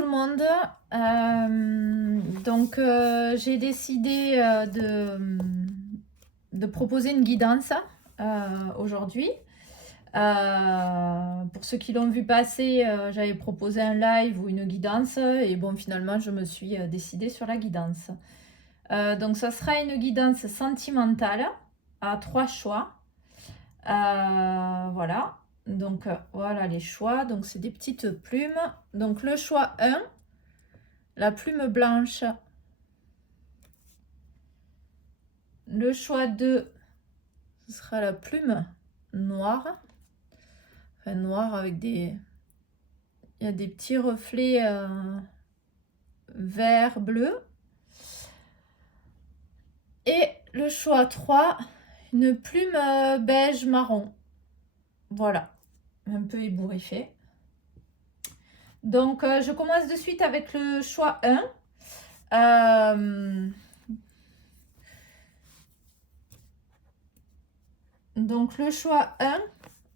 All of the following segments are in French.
tout le monde. J'ai décidé de proposer une guidance aujourd'hui. Pour ceux qui l'ont vu passer, j'avais proposé un live ou une guidance et bon, finalement, je me suis décidée sur la guidance. Donc, ça sera une guidance sentimentale à 3 choix. Voilà. Donc, voilà les choix. Donc, c'est des petites plumes. Donc, le choix 1, la plume blanche. Le choix 2, ce sera la plume noire. Enfin, noire avec des... Il y a des petits reflets vert, bleu. Et le choix 3, une plume beige marron. Voilà. Un peu ébouriffée. Donc, je commence de suite avec le choix 1. Donc, le choix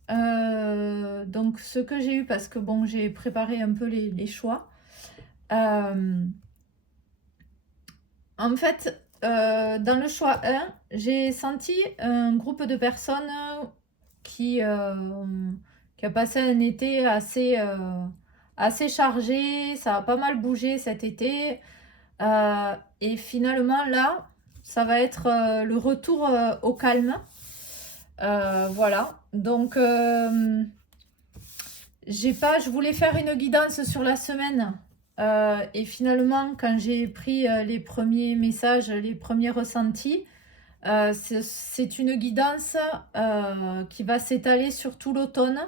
1, donc ce que j'ai eu, parce que bon, j'ai préparé un peu les choix. En fait, dans le choix 1, j'ai senti un groupe de personnes qui a passé un été assez chargé. Ça a pas mal bougé cet été. Et finalement, là, ça va être le retour au calme. Voilà. Donc, je voulais faire une guidance sur la semaine. Et finalement, quand j'ai pris les premiers messages, les premiers ressentis, c'est une guidance qui va s'étaler sur tout l'automne,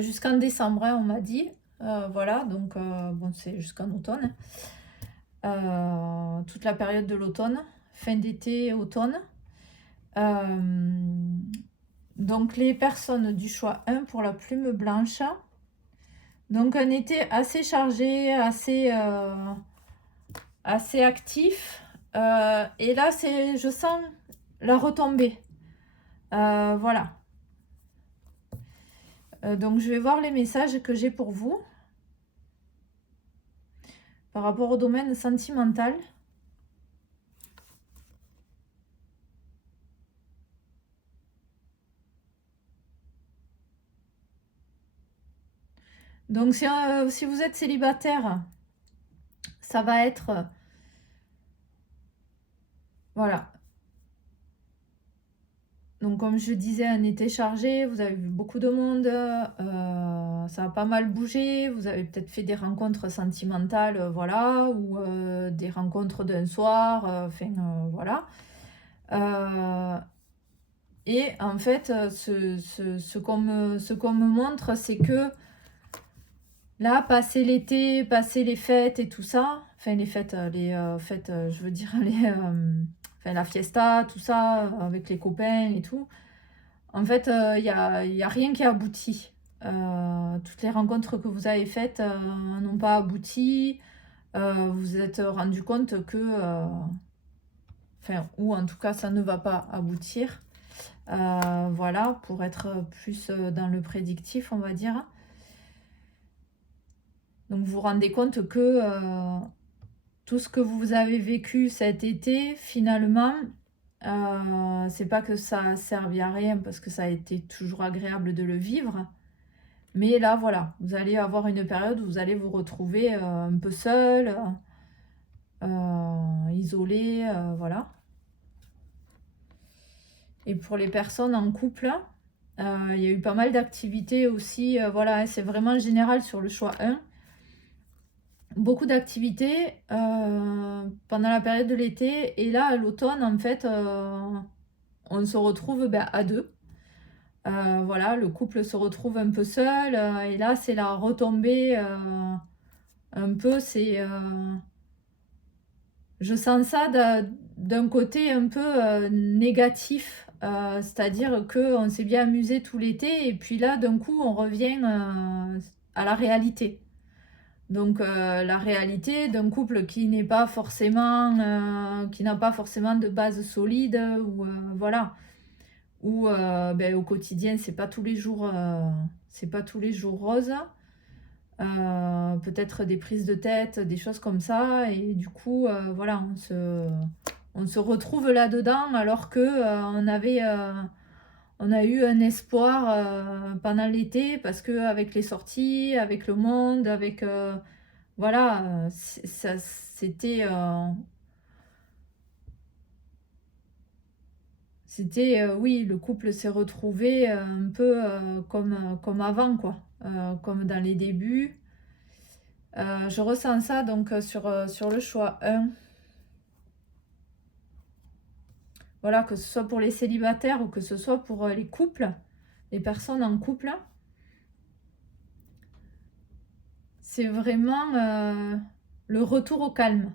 jusqu'en décembre, hein, on m'a dit. Voilà, donc bon, c'est jusqu'en automne. Toute la période de l'automne, fin d'été, automne. Donc les personnes du choix 1 pour la plume blanche. Donc un été assez chargé, assez actif. Et là, je sens la retombée. Voilà. Donc je vais voir les messages que j'ai pour vous par rapport au domaine sentimental. Donc si vous êtes célibataire, ça va être... voilà. Donc comme je disais, un été chargé, vous avez vu beaucoup de monde, ça a pas mal bougé, vous avez peut-être fait des rencontres sentimentales, voilà, ou des rencontres d'un soir, enfin voilà. Et en fait, ce qu'on me montre, c'est que là, passer l'été, passer les fêtes et tout ça, enfin les fêtes, je veux dire, enfin, la fiesta, tout ça, avec les copains et tout, en fait, y a rien qui aboutit. Toutes les rencontres que vous avez faites n'ont pas abouti. Vous vous êtes rendu compte que, enfin, ou en tout cas, ça ne va pas aboutir. Voilà, pour être plus dans le prédictif, on va dire. Donc, vous vous rendez compte que tout ce que vous avez vécu cet été, finalement, c'est pas que ça a servi à rien parce que ça a été toujours agréable de le vivre. Mais là, voilà, vous allez avoir une période où vous allez vous retrouver un peu seul, isolé, voilà. Et pour les personnes en couple, il y a eu pas mal d'activités aussi. Voilà, c'est vraiment général sur le choix 1. Beaucoup d'activités pendant la période de l'été. Et là, à l'automne, en fait, on se retrouve à deux. Voilà, le couple se retrouve un peu seul. Et là, c'est la retombée un peu. Je sens ça d'un côté un peu négatif. C'est-à-dire qu'on s'est bien amusé tout l'été. Et puis là, d'un coup, on revient à la réalité. Donc la réalité d'un couple qui n'est pas forcément, qui n'a pas forcément de base solide, ou voilà, ou au quotidien c'est pas tous les jours rose. peut-être des prises de tête, des choses comme ça. Et du coup, voilà, on se retrouve là-dedans alors que on a eu un espoir pendant l'été parce que avec les sorties, avec le monde, avec voilà, c'était oui, le couple s'est retrouvé un peu comme avant quoi, comme dans les débuts. Je ressens ça donc sur le choix 1. Voilà, que ce soit pour les célibataires ou que ce soit pour les couples, les personnes en couple. C'est vraiment le retour au calme.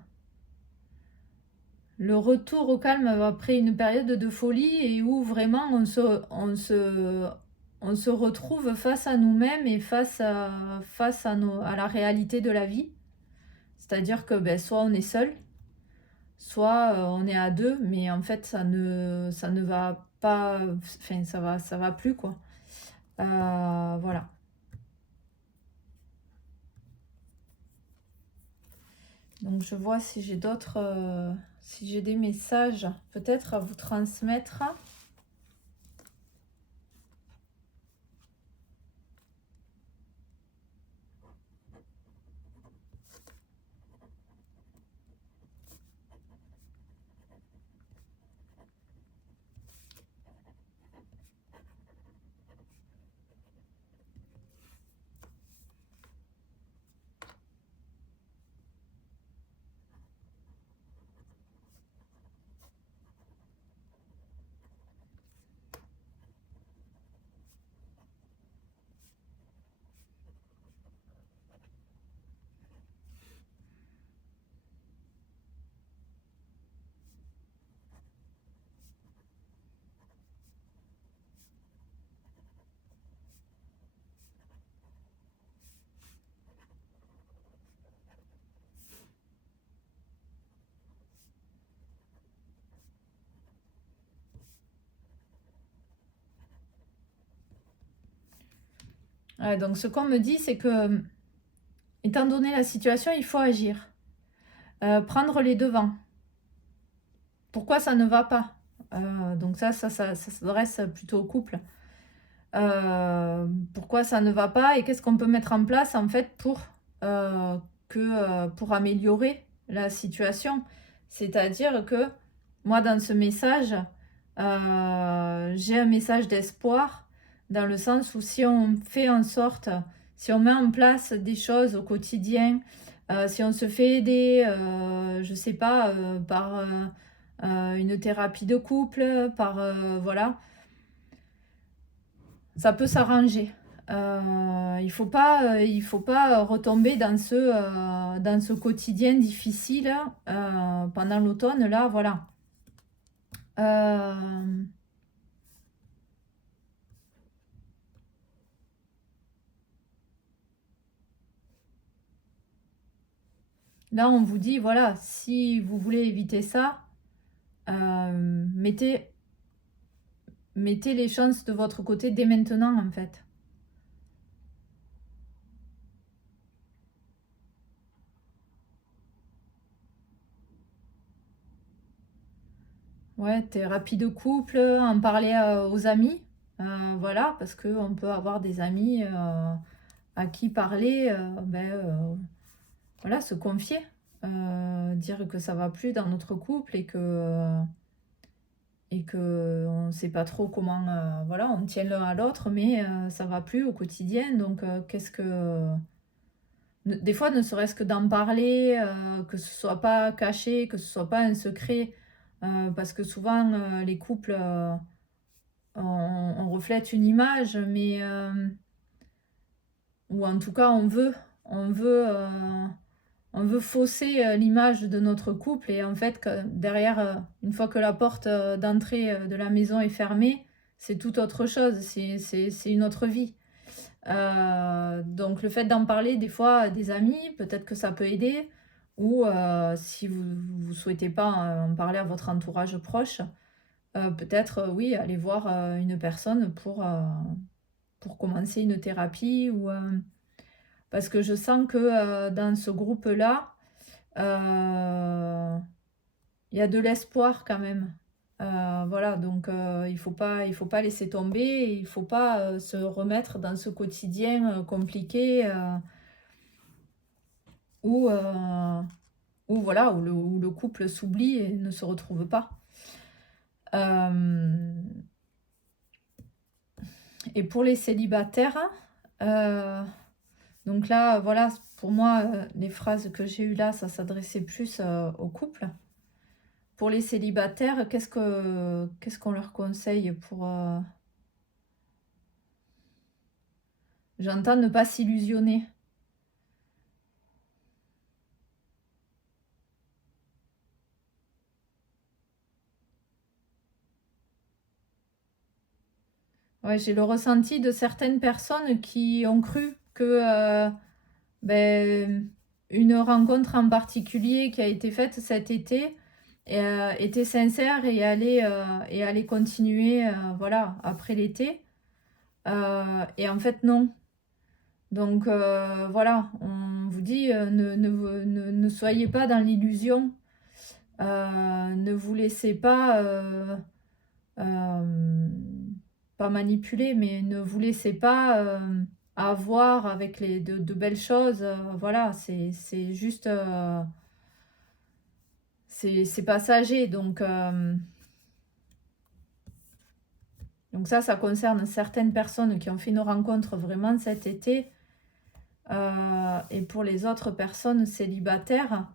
Le retour au calme après une période de folie et où vraiment on se retrouve face à nous-mêmes et à la réalité de la vie. C'est-à-dire que ben, soit on est seul, soit on est à deux, mais en fait ça ne va pas, enfin ça va plus quoi. Voilà. Donc je vois si j'ai si j'ai des messages peut-être à vous transmettre. Ouais, donc ce qu'on me dit, c'est que, étant donné la situation, il faut agir. Prendre les devants. Pourquoi ça ne va pas? Donc ça s'adresse plutôt au couple. Pourquoi ça ne va pas et qu'est-ce qu'on peut mettre en place en fait pour améliorer la situation. C'est-à-dire que moi dans ce message, j'ai un message d'espoir dans le sens où si on fait en sorte, si on met en place des choses au quotidien, si on se fait aider, je sais pas, par une thérapie de couple, par voilà, ça peut s'arranger. Il faut pas retomber dans ce quotidien difficile pendant l'automne. Là, voilà. Euh, Là, on vous dit, voilà, si vous voulez éviter ça, mettez les chances de votre côté dès maintenant, en fait. Ouais, thérapie de couple, en parler aux amis. Voilà, parce qu'on peut avoir des amis à qui parler, voilà, se confier, dire que ça va plus dans notre couple et que on sait pas trop comment, voilà, on tient l'un à l'autre, mais ça va plus au quotidien. Donc, des fois, ne serait-ce que d'en parler, que ce soit pas caché, que ce soit pas un secret, parce que souvent, les couples, on reflète une image, mais ou en tout cas, on veut, on veut fausser l'image de notre couple et en fait, derrière, une fois que la porte d'entrée de la maison est fermée, c'est tout autre chose, c'est une autre vie. Donc le fait d'en parler des fois à des amis, peut-être que ça peut aider, ou si vous ne souhaitez pas en parler à votre entourage proche, peut-être oui, aller voir une personne pour commencer une thérapie ou parce que je sens que dans ce groupe-là, il y a de l'espoir quand même. Voilà, donc il faut pas laisser tomber, et il faut pas se remettre dans ce quotidien compliqué où, voilà, où le couple s'oublie et ne se retrouve pas. Et pour les célibataires, donc là, voilà, pour moi, les phrases que j'ai eues là, ça s'adressait plus au couple. Pour les célibataires, qu'est-ce qu'on leur conseille pour... J'entends ne pas s'illusionner. Ouais, j'ai le ressenti de certaines personnes qui ont cru que ben, une rencontre en particulier qui a été faite cet été était sincère et allait continuer voilà, après l'été. Et en fait, non. Donc voilà, on vous dit, ne soyez pas dans l'illusion. Ne vous laissez pas manipuler, mais ne vous laissez pas avoir avec de belles choses. Voilà, c'est juste... c'est passager. Donc ça concerne certaines personnes qui ont fait une rencontre vraiment cet été. Et pour les autres personnes célibataires,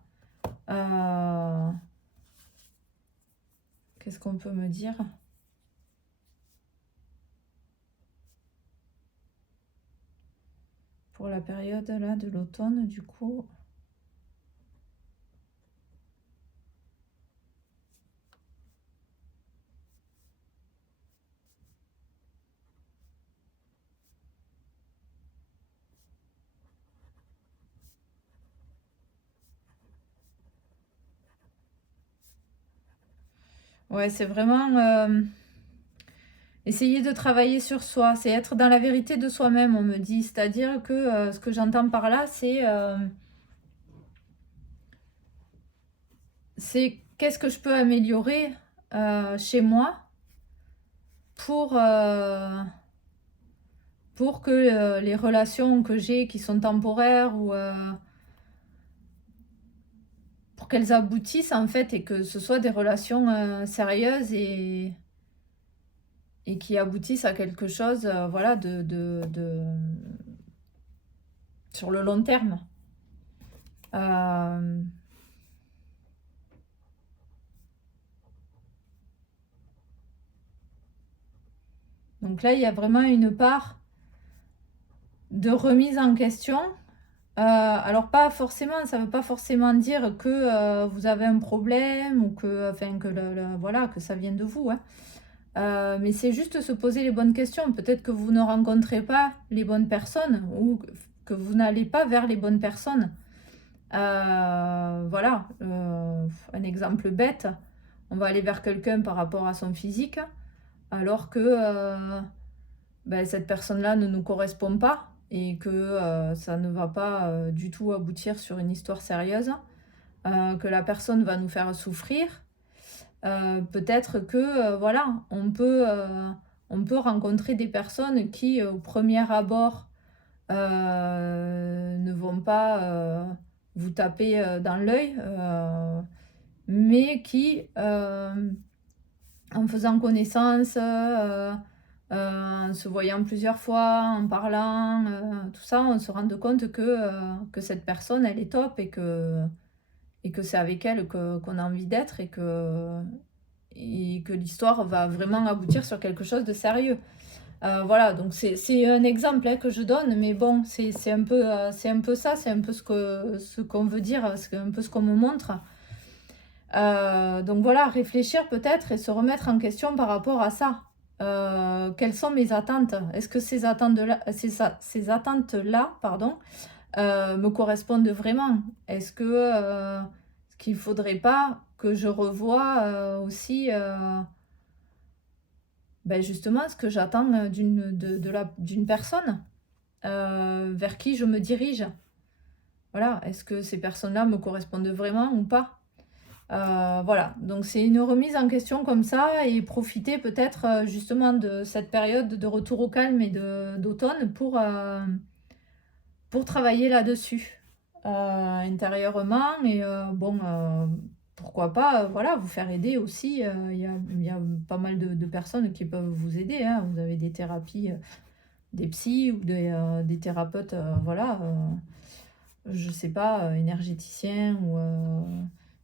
qu'est-ce qu'on peut me dire ? Pour la période là de l'automne, du coup. Ouais, c'est vraiment essayer de travailler sur soi, c'est être dans la vérité de soi-même, on me dit. C'est-à-dire que ce que j'entends par là, c'est qu'est-ce que je peux améliorer chez moi pour, pour que les relations que j'ai qui sont temporaires ou pour qu'elles aboutissent en fait et que ce soit des relations sérieuses et qui aboutissent à quelque chose voilà, sur le long terme. Donc là, il y a vraiment une part de remise en question. Alors pas forcément, ça ne veut pas forcément dire que vous avez un problème ou que, enfin, voilà, que ça vient de vous. Hein. Mais c'est juste se poser les bonnes questions. Peut-être que vous ne rencontrez pas les bonnes personnes ou que vous n'allez pas vers les bonnes personnes. Voilà, un exemple bête, on va aller vers quelqu'un par rapport à son physique, alors que ben, cette personne-là ne nous correspond pas et que ça ne va pas du tout aboutir sur une histoire sérieuse, que la personne va nous faire souffrir. Peut-être que voilà, on peut rencontrer des personnes qui au premier abord ne vont pas vous taper dans l'œil, mais qui en faisant connaissance, en se voyant plusieurs fois, en parlant, tout ça, on se rend compte que cette personne, elle est top et que c'est avec elle qu'on a envie d'être et que l'histoire va vraiment aboutir sur quelque chose de sérieux. Voilà, donc c'est un exemple hein, que je donne, mais bon, c'est un peu ça, c'est un peu ce qu'on veut dire, un peu ce qu'on me montre. Donc voilà, réfléchir peut-être et se remettre en question par rapport à ça. Quelles sont mes attentes? Est-ce que ces attentes-là, pardon, me correspondent vraiment? Est-ce qu'il ne faudrait pas que je revoie aussi ben justement ce que j'attends d'une personne? vers qui je me dirige. Voilà, est-ce que ces personnes-là me correspondent vraiment ou pas? Voilà, donc c'est une remise en question comme ça et profiter peut-être, justement de cette période de retour au calme et d'automne pour travailler là-dessus, intérieurement et bon, pourquoi pas, voilà, vous faire aider aussi, il y a pas mal de personnes qui peuvent vous aider, hein. Vous avez des thérapies, des psys ou des thérapeutes, voilà, je sais pas, énergéticiens ou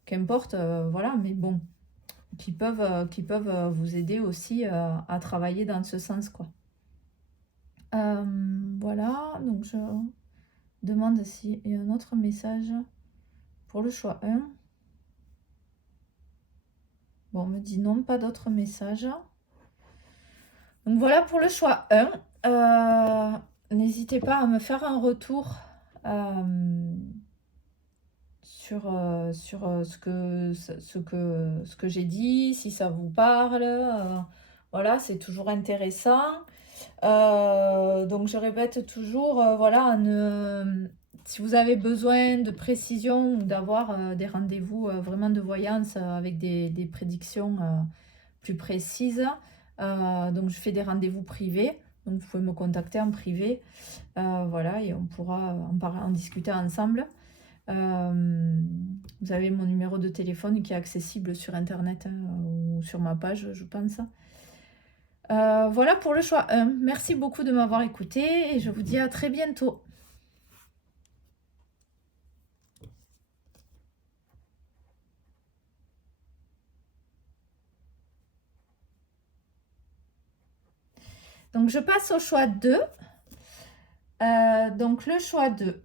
qu'importe, voilà, mais bon, qui peuvent vous aider aussi à travailler dans ce sens, quoi. Voilà, donc je demande s'il y a un autre message pour le choix 1. Bon, on me dit non, pas d'autres messages. Donc voilà pour le choix 1. N'hésitez pas à me faire un retour sur ce que j'ai dit, si ça vous parle. Voilà, c'est toujours intéressant. Donc je répète toujours, voilà, si vous avez besoin de précision ou d'avoir des rendez-vous vraiment de voyance avec des prédictions plus précises, donc je fais des rendez-vous privés, donc vous pouvez me contacter en privé, voilà, et on pourra en discuter ensemble. Vous avez mon numéro de téléphone qui est accessible sur internet ou sur ma page, je pense. Voilà pour le choix 1. Merci beaucoup de m'avoir écouté et je vous dis à très bientôt. Donc je passe au choix 2. Donc le choix 2.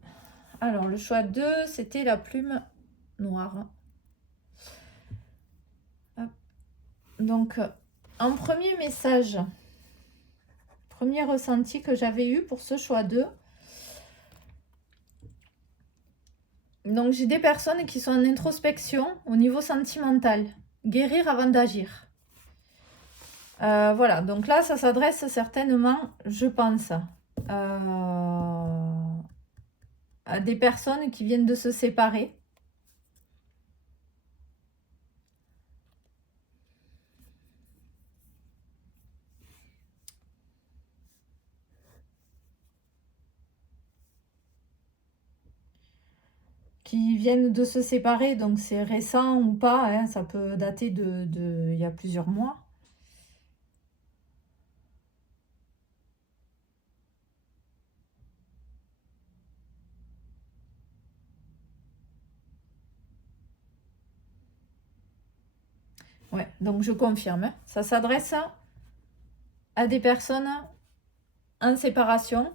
Alors le choix 2, c'était la plume noire. Hop. Donc en premier message, premier ressenti que j'avais eu pour ce choix 2. Donc j'ai des personnes qui sont en introspection au niveau sentimental. Guérir avant d'agir. Voilà, donc là ça s'adresse certainement, je pense, à des personnes qui viennent de se séparer. Qui viennent de se séparer, donc c'est récent ou pas, hein, ça peut dater il y a plusieurs mois. Ouais, donc je confirme, hein. Ça s'adresse à des personnes en séparation,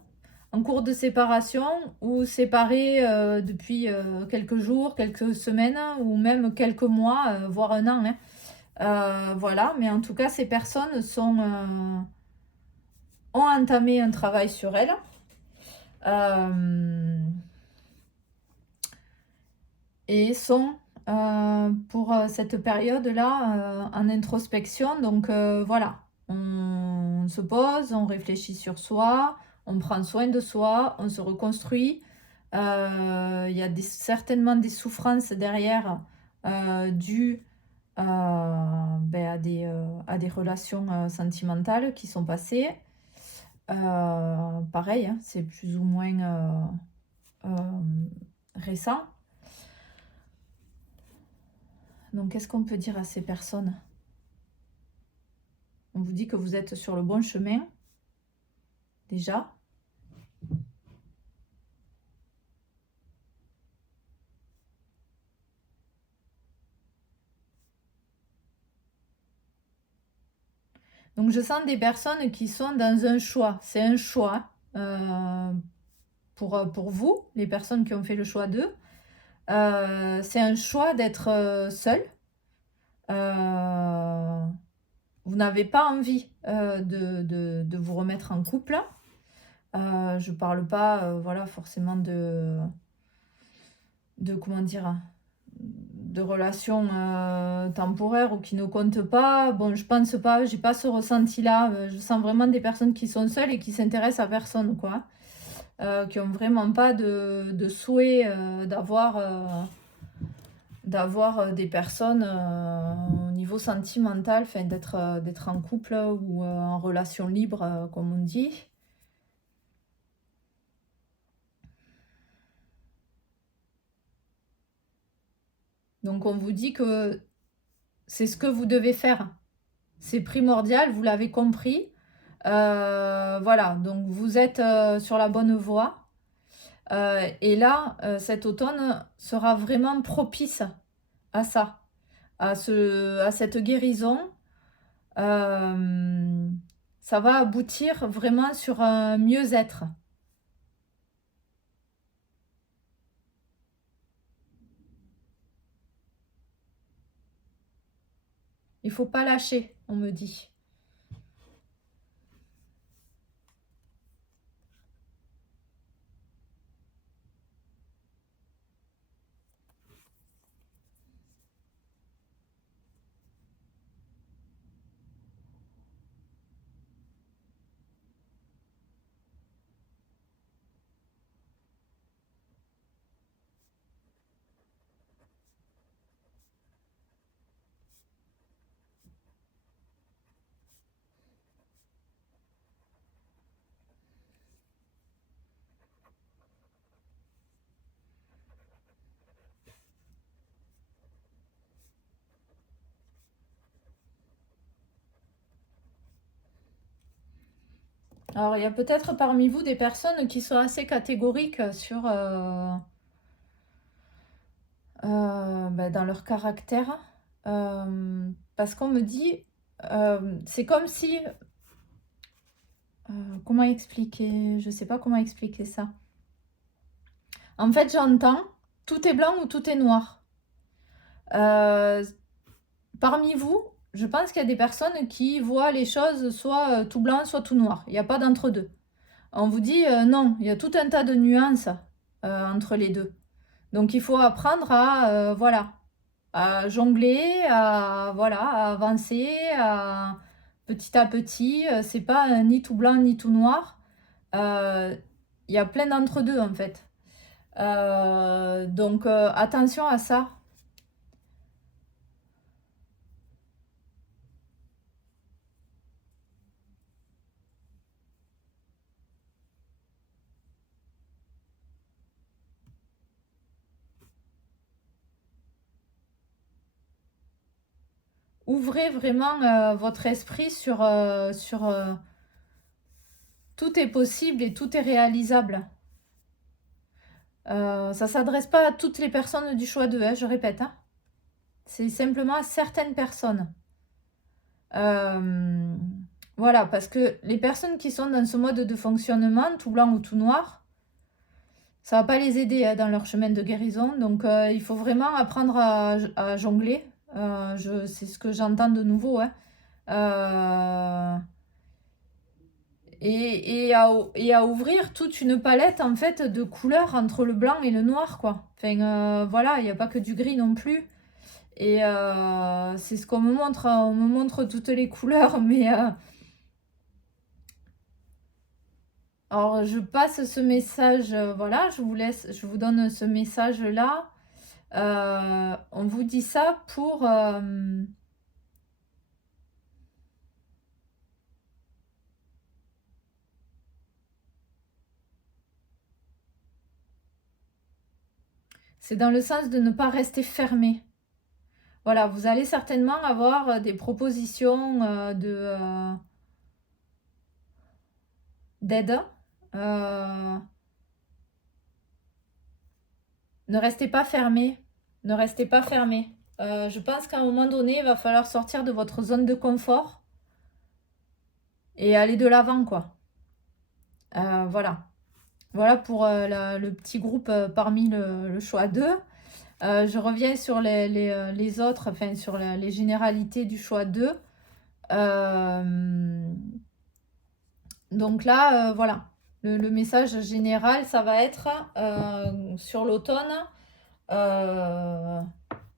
en cours de séparation ou séparées depuis quelques jours, quelques semaines ou même quelques mois, voire un an, hein. Voilà, mais en tout cas, ces personnes ont entamé un travail sur elles. Et sont pour cette période-là en introspection. Donc voilà, on se pose, on réfléchit sur soi, on prend soin de soi, on se reconstruit. Il y a certainement des souffrances derrière dues à des relations sentimentales qui sont passées. Pareil, hein, c'est plus ou moins récent. Donc, qu'est-ce qu'on peut dire à ces personnes? On vous dit que vous êtes sur le bon chemin, déjà. Donc, je sens des personnes qui sont dans un choix. C'est un choix pour vous, les personnes qui ont fait le choix d'eux. C'est un choix d'être seul. Vous n'avez pas envie de vous remettre en couple. Je ne parle pas voilà, forcément de comment dire, de relations temporaires ou qui ne comptent pas. Bon, je pense pas, j'ai pas ce ressenti-là. Je sens vraiment des personnes qui sont seules et qui s'intéressent à personne, quoi. qui ont vraiment pas de souhait d'avoir des personnes au niveau sentimental, enfin d'être en couple ou en relation libre, comme on dit. Donc on vous dit que c'est ce que vous devez faire. C'est primordial, vous l'avez compris. Voilà, donc vous êtes sur la bonne voie. Et là, cet automne sera vraiment propice à ça, à cette guérison. Euh, Ça va aboutir vraiment sur un mieux-être. Il faut pas lâcher, on me dit. Alors, il y a peut-être parmi vous des personnes qui sont assez catégoriques sur dans leur caractère. Parce qu'on me dit, c'est comme si... comment expliquer? Je sais pas comment expliquer ça. En fait, j'entends, tout est blanc ou tout est noir. Parmi vous, je pense qu'il y a des personnes qui voient les choses soit tout blanc, soit tout noir. Il n'y a pas d'entre-deux. On vous dit non, il y a tout un tas de nuances entre les deux. Donc il faut apprendre voilà, à jongler, voilà, à avancer, petit à petit. C'est pas ni tout blanc ni tout noir. Il y a plein d'entre-deux en fait. Donc attention à ça. Ouvrez vraiment votre esprit sur tout est possible et tout est réalisable. Ça s'adresse pas à toutes les personnes du choix 2, hein, je répète. Hein. C'est simplement à certaines personnes. Voilà, parce que les personnes qui sont dans ce mode de fonctionnement, tout blanc ou tout noir, ça va pas les aider dans leur chemin de guérison. Donc il faut vraiment apprendre à jongler. C'est ce que j'entends de nouveau. Hein. Et à ouvrir toute une palette en fait de couleurs entre le blanc et le noir, quoi. Enfin, voilà, il n'y a pas que du gris non plus. Et c'est ce qu'on me montre. On me montre toutes les couleurs, mais alors je passe ce message. Voilà, je vous laisse, je vous donne ce message là. On vous dit ça pour c'est dans le sens de ne pas rester fermé. Voilà, vous allez certainement avoir des propositions d'aide. Ne restez pas fermé. Ne restez pas fermé. Je pense qu'à un moment donné, il va falloir sortir de votre zone de confort et aller de l'avant, quoi. Voilà. Voilà pour le petit groupe parmi le choix 2. Je reviens sur les autres, enfin sur les généralités du choix 2. Donc là, voilà. Le message général, ça va être sur l'automne,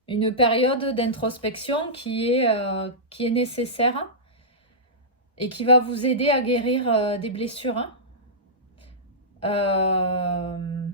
une période d'introspection qui est nécessaire et qui va vous aider à guérir des blessures. Euh,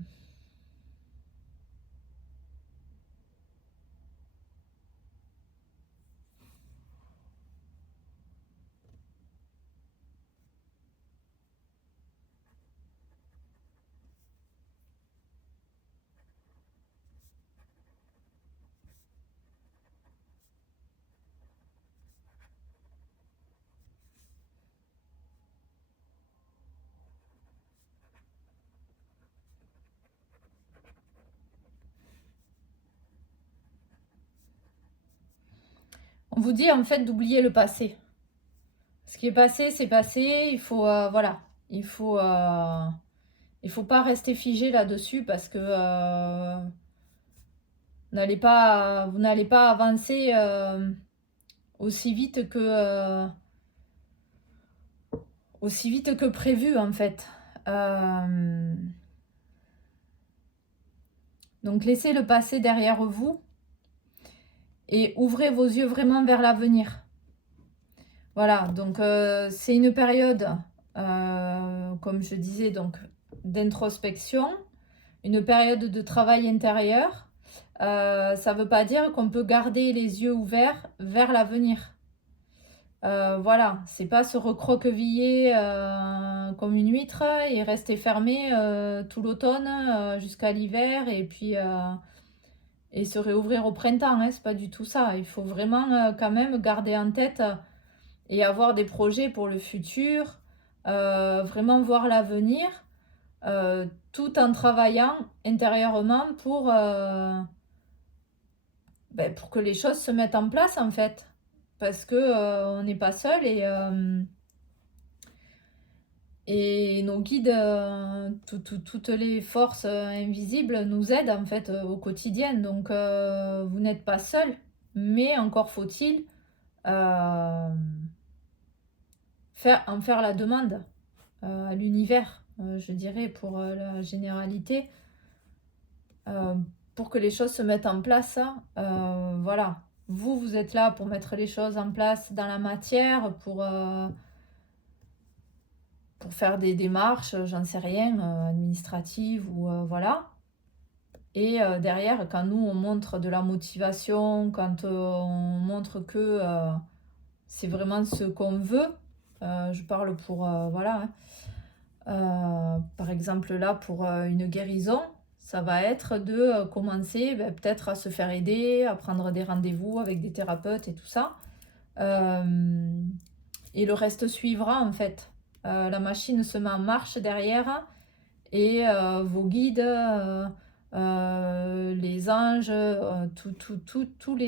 on vous dit en fait d'oublier le passé. Ce qui est passé, c'est passé. Il faut, voilà, il faut pas rester figé là-dessus parce que vous n'allez pas avancer aussi vite que prévu en fait. Donc laissez le passé derrière vous et ouvrez vos yeux vraiment vers l'avenir. Voilà, donc c'est une période, comme je disais, donc d'introspection, une période de travail intérieur. Ça ne veut pas dire qu'on peut garder les yeux ouverts vers l'avenir. Voilà, c'est pas se recroqueviller comme une huître et rester fermé tout l'automne jusqu'à l'hiver et puis et se réouvrir au printemps. Hein, c'est pas du tout ça. Il faut vraiment quand même garder en tête et avoir des projets pour le futur, vraiment voir l'avenir, tout en travaillant intérieurement pour que les choses se mettent en place en fait. Parce que on n'est pas seul et nos guides, toutes les forces invisibles nous aident en fait au quotidien. Donc vous n'êtes pas seul, mais encore faut-il euh, en faire la demande à l'univers, je dirais, pour la généralité, euh, pour que les choses se mettent en place. Voilà, vous êtes là pour mettre les choses en place dans la matière, pour faire des démarches, j'en sais rien, administratives ou voilà. Et derrière, quand nous, on montre de la motivation, quand on montre que c'est vraiment ce qu'on veut, je parle pour, voilà, hein, par exemple là, pour une guérison, ça va être de commencer peut-être à se faire aider, à prendre des rendez-vous avec des thérapeutes et tout ça. Et le reste suivra en fait. La machine se met en marche derrière et vos guides, les anges, toutes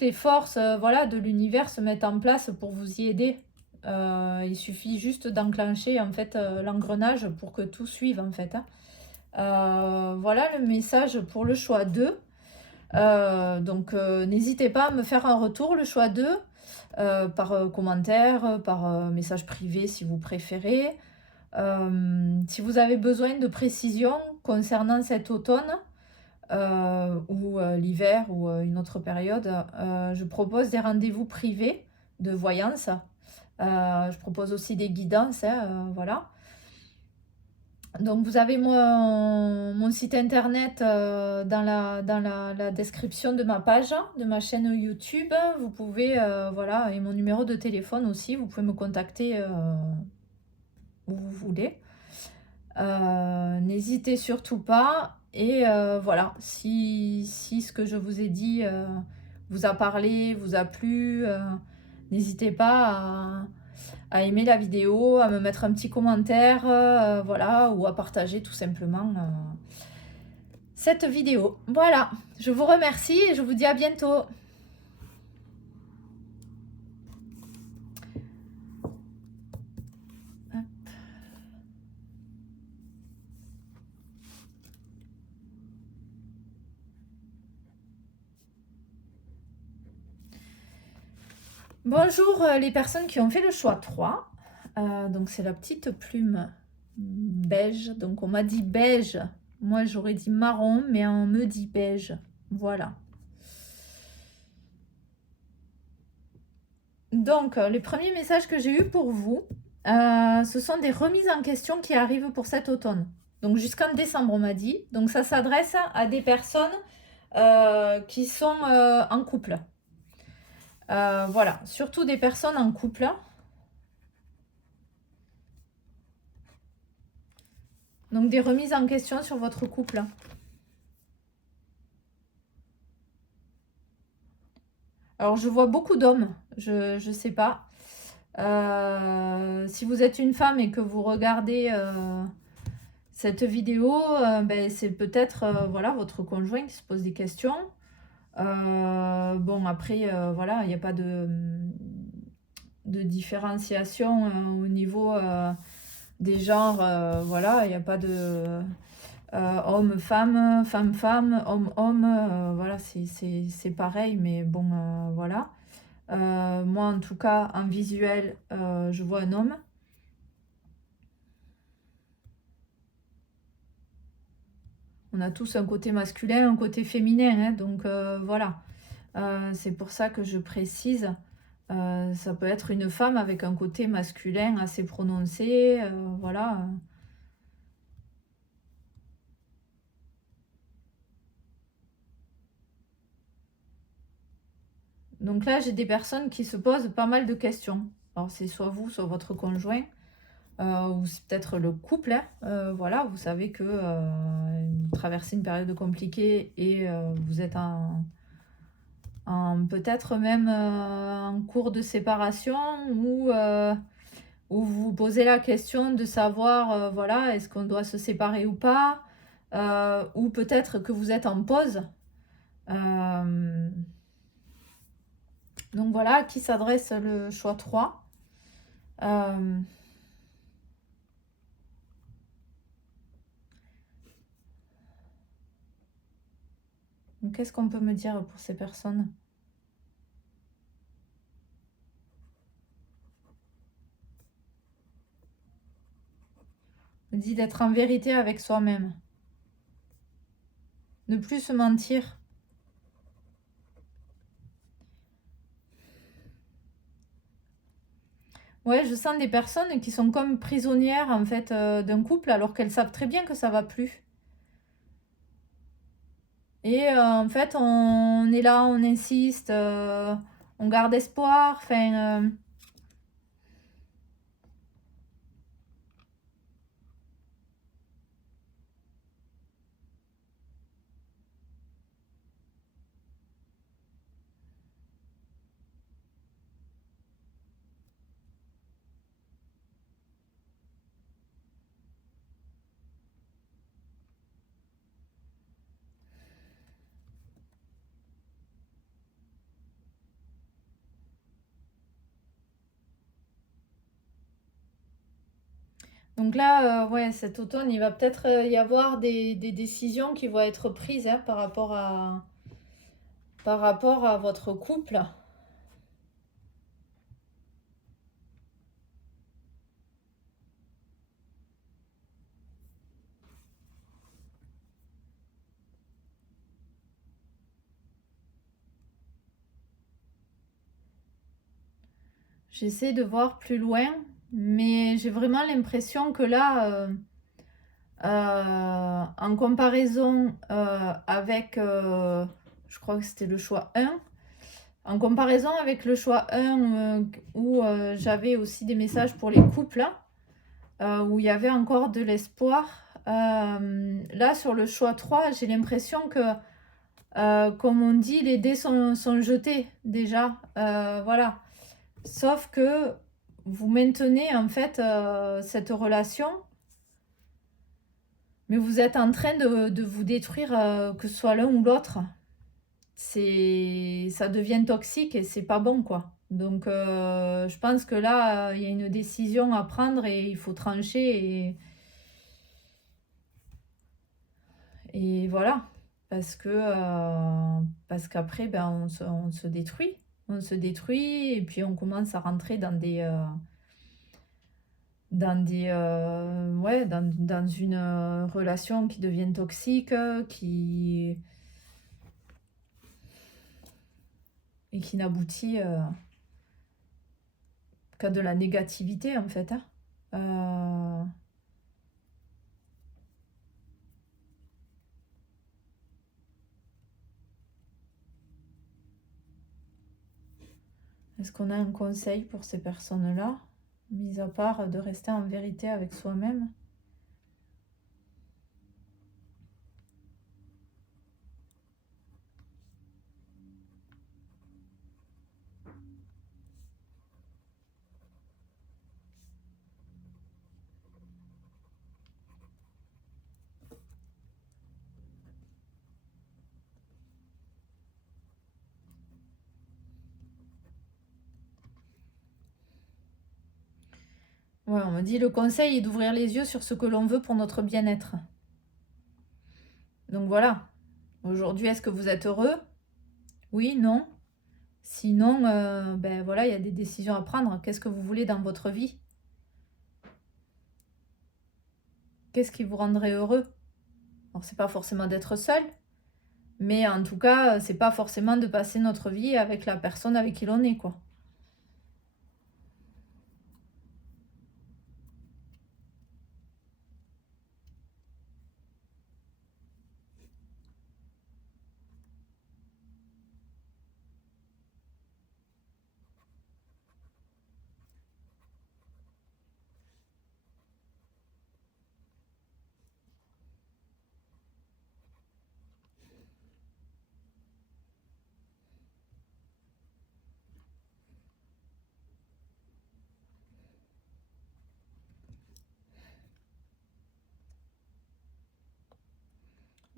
les forces voilà, de l'univers se mettent en place pour vous y aider. Il suffit juste d'enclencher en fait l'engrenage pour que tout suive en fait. Hein. Voilà le message pour le choix 2. Donc n'hésitez pas à me faire un retour, le choix 2, par commentaire, par message privé si vous préférez. Si vous avez besoin de précision concernant cet automne ou l'hiver ou une autre période, je propose des rendez-vous privés de voyance. Je propose aussi des guidances, hein, voilà. Donc vous avez mon site internet dans la description de ma page, de ma chaîne YouTube. Vous pouvez, voilà, et mon numéro de téléphone aussi, vous pouvez me contacter où vous voulez. N'hésitez surtout pas. Et voilà, si ce que je vous ai dit vous a parlé, vous a plu, n'hésitez pas à aimer la vidéo, à me mettre un petit commentaire, voilà, ou à partager tout simplement cette vidéo. Voilà, je vous remercie et je vous dis à bientôt. Bonjour les personnes qui ont fait le choix 3. Donc c'est la petite plume beige. Donc on m'a dit beige. Moi j'aurais dit marron, mais on me dit beige. Voilà. Donc le premier message que j'ai eu pour vous, Ce sont des remises en question qui arrivent pour cet automne. Donc jusqu'en décembre, on m'a dit. Donc ça s'adresse à des personnes qui sont en couple. Voilà, surtout des personnes en couple. Donc des remises en question sur votre couple. Alors je vois beaucoup d'hommes, je ne sais pas. Si vous êtes une femme et que vous regardez cette vidéo, ben, c'est peut-être voilà, votre conjoint qui se pose des questions. Bon, après, voilà, il n'y a pas de différenciation au niveau des genres. Voilà, il n'y a pas de homme-femme, femme-femme, homme-homme. Voilà, c'est pareil, mais bon, voilà. Moi, en tout cas, en visuel, je vois un homme. On a tous un côté masculin, un côté féminin, hein, donc voilà. C'est pour ça que je précise. Ça peut être une femme avec un côté masculin assez prononcé, voilà. Donc là, j'ai des personnes qui se posent pas mal de questions. Alors c'est soit vous, soit votre conjoint, ou c'est peut-être le couple, hein. Voilà, vous savez que vous traversez une période compliquée et vous êtes peut-être même en cours de séparation ou vous vous posez la question de savoir, voilà, est-ce qu'on doit se séparer ou pas, ou peut-être que vous êtes en pause. Donc voilà, à qui s'adresse le choix 3. Donc qu'est-ce qu'on peut me dire pour ces personnes? On me dit d'être en vérité avec soi-même. Ne plus se mentir. Ouais, je sens des personnes qui sont comme prisonnières en fait d'un couple alors qu'elles savent très bien que ça va plus. Et en fait, on est là, on insiste, on garde espoir. Enfin, donc là, ouais, cet automne, il va peut-être y avoir des décisions qui vont être prises hein, par rapport à votre couple. J'essaie de voir plus loin, mais j'ai vraiment l'impression que là, en comparaison avec, je crois que c'était le choix 1, en comparaison avec le choix 1 où j'avais aussi des messages pour les couples, où il y avait encore de l'espoir, là sur le choix 3, j'ai l'impression que, comme on dit, les dés sont jetés déjà, voilà. Sauf que vous maintenez en fait cette relation, mais vous êtes en train de vous détruire, que ce soit l'un ou l'autre. Ça devient toxique et c'est pas bon quoi. Donc je pense que là, il y a une décision à prendre et il faut trancher et voilà. Parce qu'après, ben, on se détruit. On se détruit et puis on commence à rentrer ouais, dans une relation qui devient toxique, et qui n'aboutit qu'à de la négativité en fait, hein. Euh, Est-ce qu'on a un conseil pour ces personnes-là, mis à part de rester en vérité avec soi-même? Ouais, on me dit le conseil est d'ouvrir les yeux sur ce que l'on veut pour notre bien-être. Donc voilà. Aujourd'hui, est-ce que vous êtes heureux? Oui, non? Sinon, ben voilà, il y a des décisions à prendre. Qu'est-ce que vous voulez dans votre vie? Qu'est-ce qui vous rendrait heureux? Alors, c'est pas forcément d'être seul, mais en tout cas, c'est pas forcément de passer notre vie avec la personne avec qui l'on est, quoi.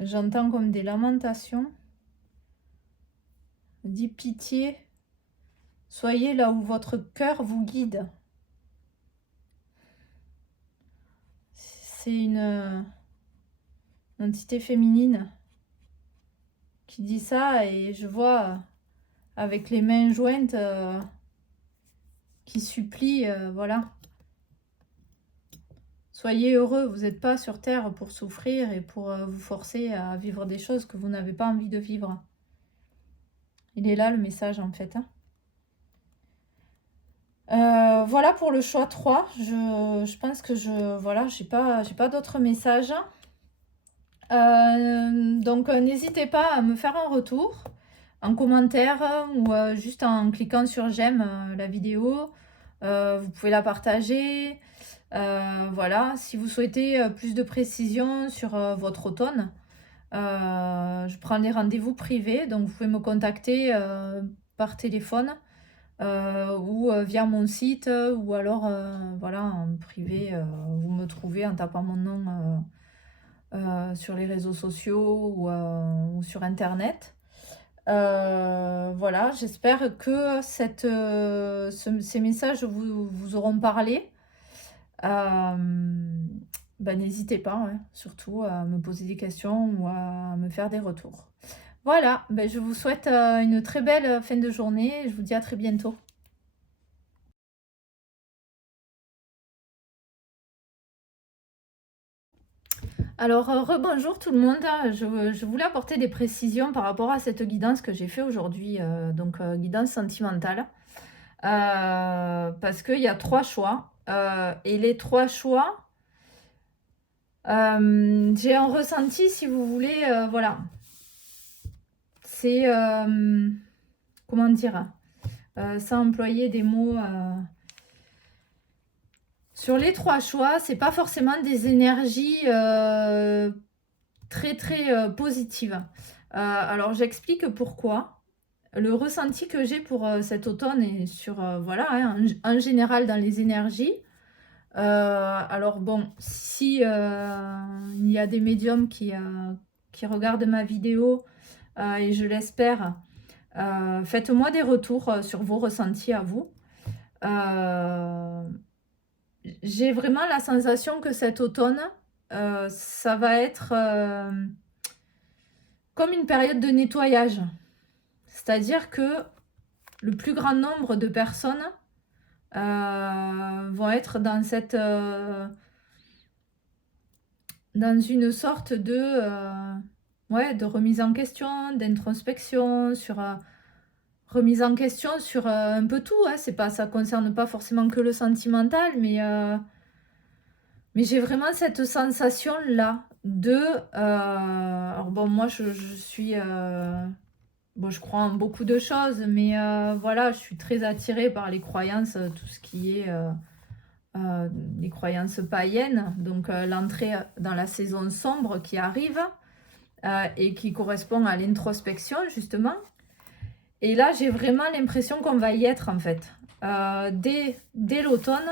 J'entends comme des lamentations. Dis pitié, soyez là où votre cœur vous guide. C'est une entité féminine qui dit ça et je vois avec les mains jointes qui supplie, voilà. Soyez heureux, vous n'êtes pas sur Terre pour souffrir et pour vous forcer à vivre des choses que vous n'avez pas envie de vivre. Il est là le message en fait. Voilà pour le choix 3. Je pense que voilà, j'ai pas d'autres messages. Donc n'hésitez pas à me faire un retour en commentaire ou juste en cliquant sur j'aime la vidéo. Vous pouvez la partager. Voilà, si vous souhaitez plus de précision sur votre automne, je prends les rendez-vous privés, donc vous pouvez me contacter par téléphone ou via mon site ou alors voilà, en privé, vous me trouvez en tapant mon nom sur les réseaux sociaux ou sur internet. Voilà, j'espère que ces messages vous auront parlé. Ben, n'hésitez pas, hein, surtout à me poser des questions ou à me faire des retours. Voilà, ben, je vous souhaite une très belle fin de journée et je vous dis à très bientôt. Alors, rebonjour tout le monde. Je voulais apporter des précisions par rapport à cette guidance que j'ai fait aujourd'hui, donc guidance sentimentale. Parce qu'il y a 3 choix. Et les 3 choix, j'ai un ressenti, si vous voulez, voilà. C'est, comment dire, sans employer des mots... Sur les 3 choix, c'est pas forcément des énergies très très positives. Alors j'explique pourquoi. Le ressenti que j'ai pour cet automne et sur, voilà, hein, en général dans les énergies. Alors bon, si il y a des médiums qui regardent ma vidéo, et je l'espère, faites-moi des retours sur vos ressentis à vous. J'ai vraiment la sensation que cet automne, ça va être comme une période de nettoyage. C'est-à-dire que le plus grand nombre de personnes vont être dans dans une sorte de remise en question, d'introspection, remise en question sur un peu tout. Hein. Ça concerne pas forcément que le sentimental, mais Mais j'ai vraiment cette sensation-là de, alors bon, moi je suis, bon, je crois en beaucoup de choses, mais voilà, je suis très attirée par les croyances, tout ce qui est, les croyances païennes. Donc l'entrée dans la saison sombre qui arrive, et qui correspond à l'introspection justement. Et là, j'ai vraiment l'impression qu'on va y être en fait. Dès l'automne,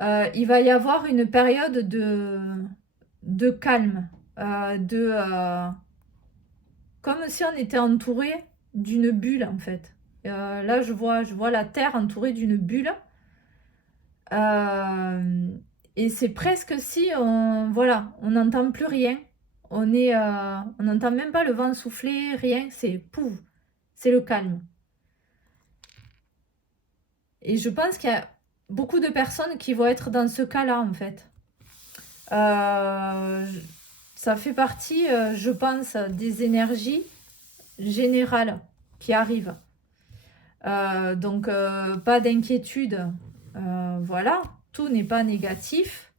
il va y avoir une période de calme, comme si on était entouré d'une bulle en fait. Là, je vois la Terre entourée d'une bulle. Et c'est presque si on, voilà, on n'entend plus rien. On n'entend même pas le vent souffler, rien. C'est pouf, c'est le calme. Et je pense qu'il y a beaucoup de personnes qui vont être dans ce cas-là en fait. Euh, Ça fait partie, je pense, des énergies générales qui arrivent. Donc, pas d'inquiétude. Voilà, tout n'est pas négatif.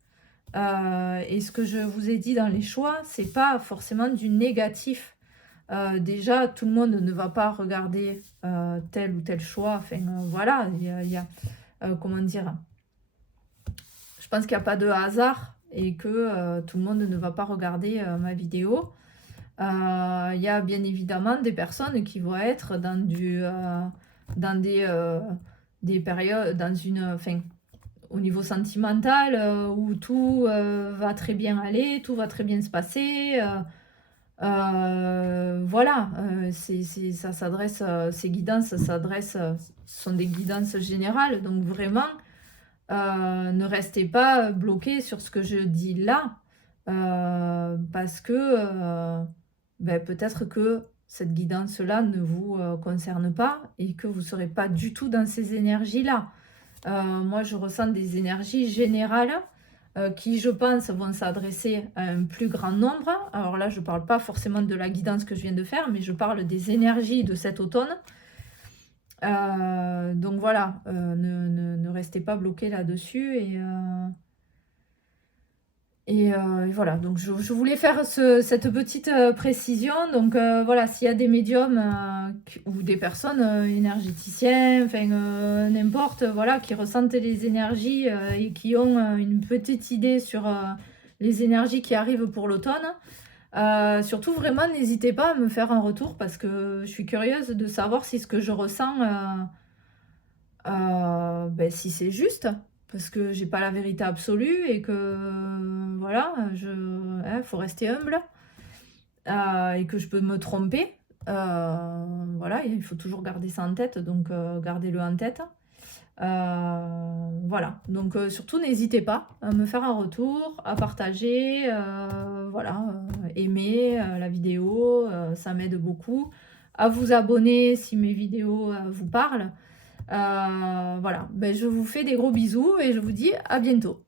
Et ce que je vous ai dit dans les choix, c'est pas forcément du négatif. Déjà, tout le monde ne va pas regarder tel ou tel choix. Enfin, voilà, comment dire, je pense qu'il n'y a pas de hasard et que tout le monde ne va pas regarder ma vidéo. Il y a bien évidemment des personnes qui vont être dans des périodes, dans une, enfin, au niveau sentimental, où tout va très bien aller, tout va très bien se passer. Voilà, ça s'adresse, ces guidances s'adressent, sont des guidances générales. Donc vraiment, ne restez pas bloqué sur ce que je dis là, parce que peut-être que cette guidance-là ne vous concerne pas et que vous ne serez pas du tout dans ces énergies-là. Moi, je ressens des énergies générales qui, je pense, vont s'adresser à un plus grand nombre. Alors là, je ne parle pas forcément de la guidance que je viens de faire, mais je parle des énergies de cet automne. Donc voilà, ne restez pas bloqué là-dessus. Et voilà, donc je voulais faire cette petite précision. Donc voilà, s'il y a des médiums ou des personnes énergéticiens, enfin n'importe, voilà, qui ressentent les énergies et qui ont une petite idée sur les énergies qui arrivent pour l'automne, surtout vraiment n'hésitez pas à me faire un retour parce que je suis curieuse de savoir si ce que je ressens, si c'est juste, parce que j'ai pas la vérité absolue et que voilà, faut rester humble, et que je peux me tromper. Voilà, il faut toujours garder ça en tête, donc gardez-le en tête. Voilà, donc surtout n'hésitez pas à me faire un retour, à partager, voilà, aimer la vidéo, ça m'aide beaucoup. À vous abonner si mes vidéos vous parlent. Voilà, je vous fais des gros bisous et je vous dis à bientôt.